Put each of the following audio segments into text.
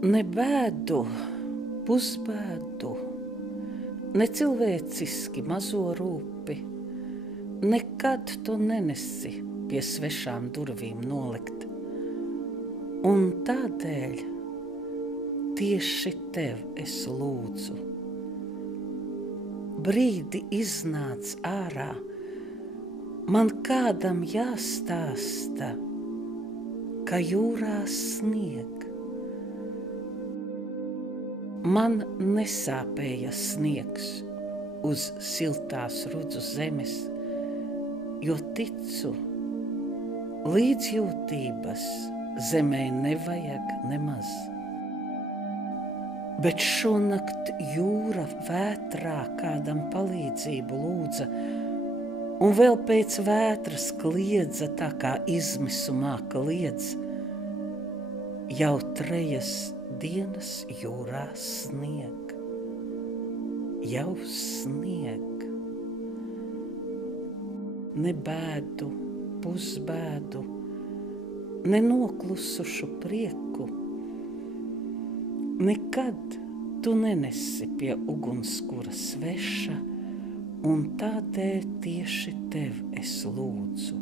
Ne bēdu, pusbēdu, ne cilvēciski mazo rūpi, nekad to nenesi pie svešām durvīm nolikt. Un tādēļ tieši tev es lūdzu. Brīdi iznāc ārā, man kādam jāstāsta, ka jūrā snieg. Man nesāpēja sniegs uz siltās rudzu zemes, jo ticu, līdzjūtības zemē nevajag nemaz. Bet šonakt jūra vētrā kādam palīdzību lūdza, un vēl pēc vētras kliedza tā kā izmisumā kliedz. Jau 3 dienas jūrā snieg, jau snieg. Ne bēdu, pusbēdu, ne noklusušu prieku, nekad tu nenesi pie ugunskura sveša, un tādēļ tieši tev es lūdzu.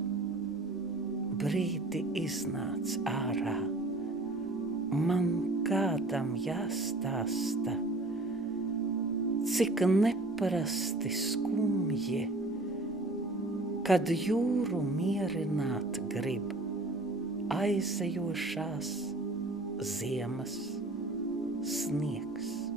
Brīdi iznāc ārā, man kādam jāstāsta, cik neparasti skumji, kad jūru mierināt grib aizejošās ziemas sniegs.